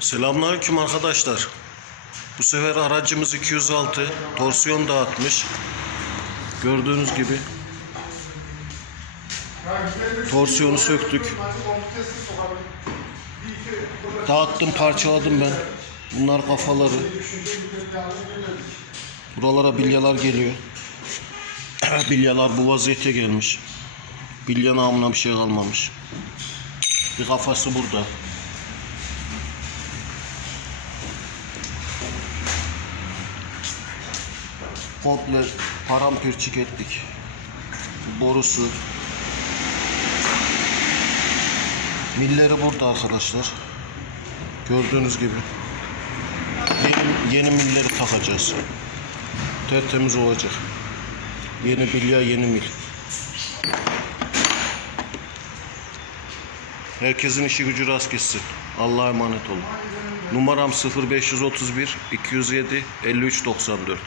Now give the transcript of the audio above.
Selamünaleyküm arkadaşlar. Bu sefer aracımız 206 torsiyon dağıtmış. Gördüğünüz gibi torsiyonu söktük. Dağıttım, parçaladım ben. Bunlar kafaları. Buralara bilyalar geliyor. bilyalar bu vaziyete gelmiş. Bilya namına bir şey kalmamış. Bir kafası burada. Komple paramparçık ettik. Borusu. Milleri burada arkadaşlar. Gördüğünüz gibi. Yeni, yeni milleri takacağız. Tertemiz olacak. Yeni bilya yeni mil. Herkesin işi gücü rast gitsin. Allah'a emanet olun. Numaram 0531 207 53 94.